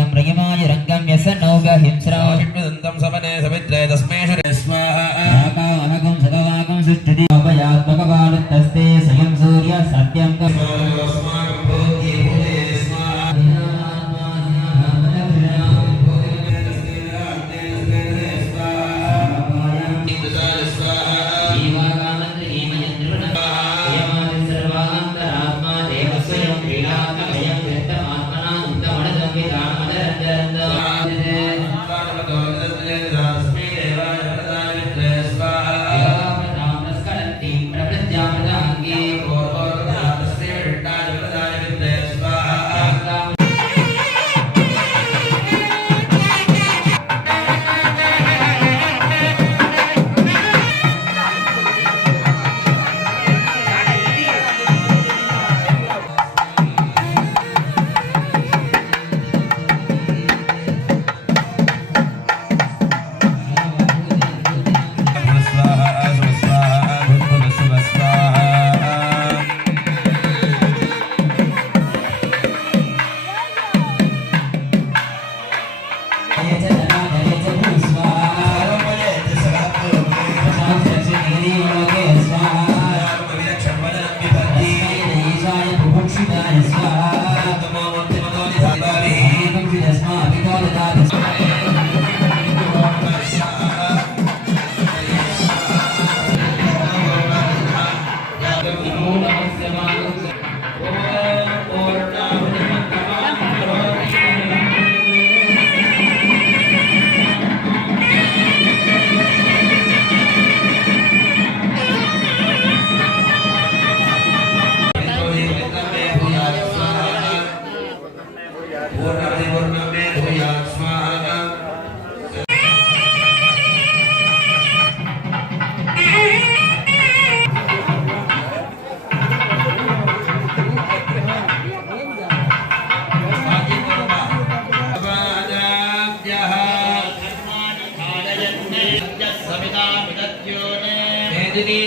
वीरयन्तं रयमाय रङ्गं व्यसनौगहिंस्राविष्णुदन्तं सवने सवित्रे तस्मै स्वाहाकानकं सदवाकं सुष्ठुति अपयात्मकपालुत्तस्ते स्वयं सूर्य सत्यं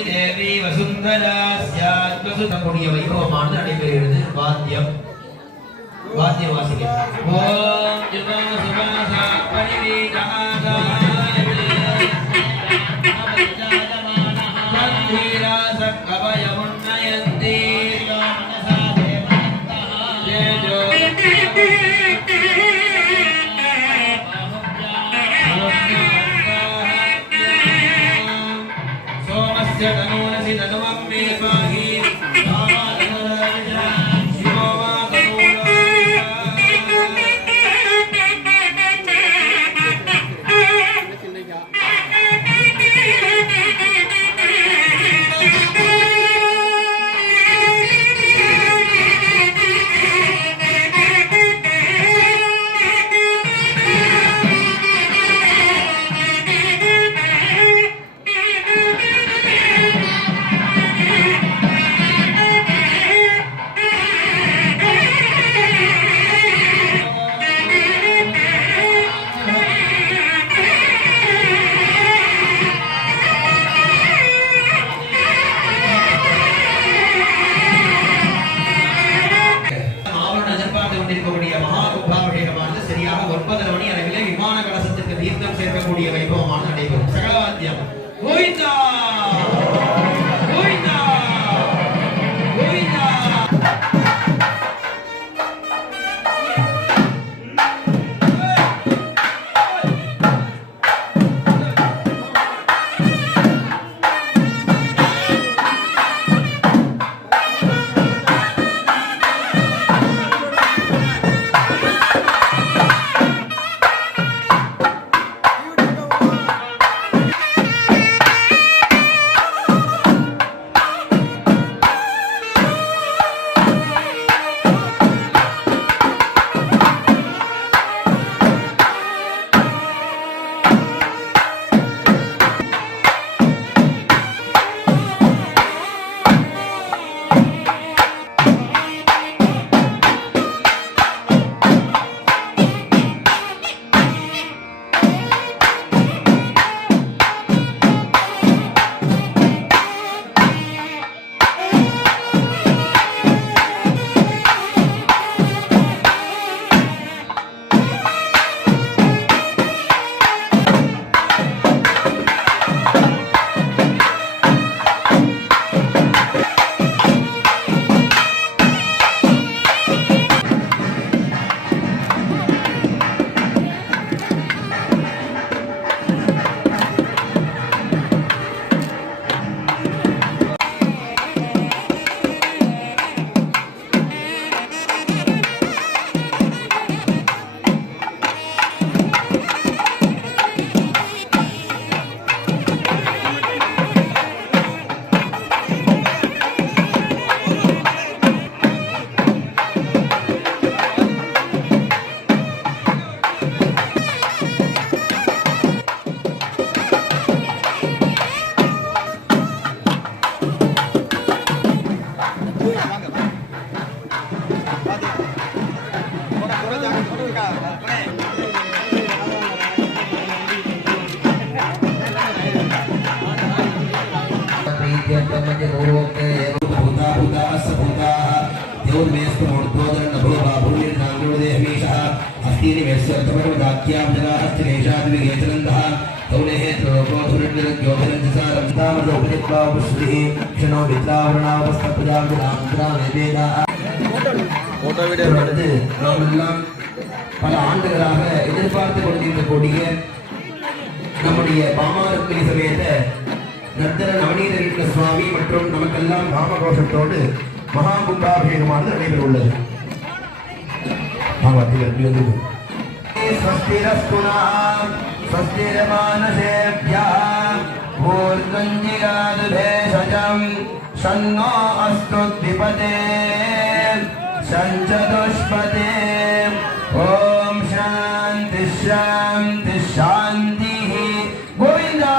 देवी वसुंधरा स्यात्मसुतमुडिय वैभवमानது நடைபெறுகிறது வாத்தியம் வாத்தியவாசிகள் ஓம் ஜனோ சுபாசா பரிவீதாகாய மந்தீரா சக்கவயமுன்னயந்தி மனசா தேவந்தஹ तनोनसि तनुमं मे पाहि शिवो वा தீர்த்தம் சேர்க்கக்கூடிய வைபவமான நடைபெறும் சகலவாத்தியம் கோவிந்தா கோவிந்தா கோவிந்தா பல ஆண்டுகளாக எதிர்பார்த்து கொண்டிருக்கக்கூடிய நம்முடைய பாமாருக்மிணி சமேத நர்த்தன நவநீத கிருஷ்ண சுவாமி மற்றும் நமக்கெல்லாம் ராமகோஷத்தோடு மகா கும்பாபிஷேகமானது நடைபெற உள்ளது. ஓம் சாந்தி சாந்தி சாந்தி கோவிந்தா.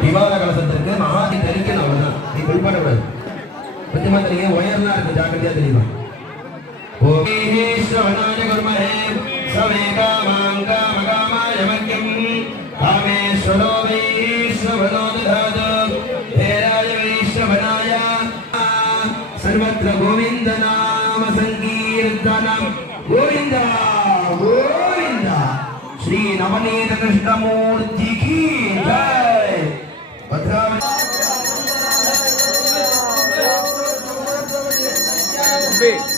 விவாத கலசத்திற்கு மகாதி தரிக்கணும், அவ்வளவுதான். நீ குறிப்பிடக்கூடாது. பத்தியமா தெரியுங்க, ஒயர்லாம் இருக்கு, ஜாக்கிரதையா தெரியுமா? सर्वत्र गोविंद नाम संकीर्तनम गोविंदा गोविंदा. श्री नवनीत कृष्णमूर्ति की जय. भद्रावती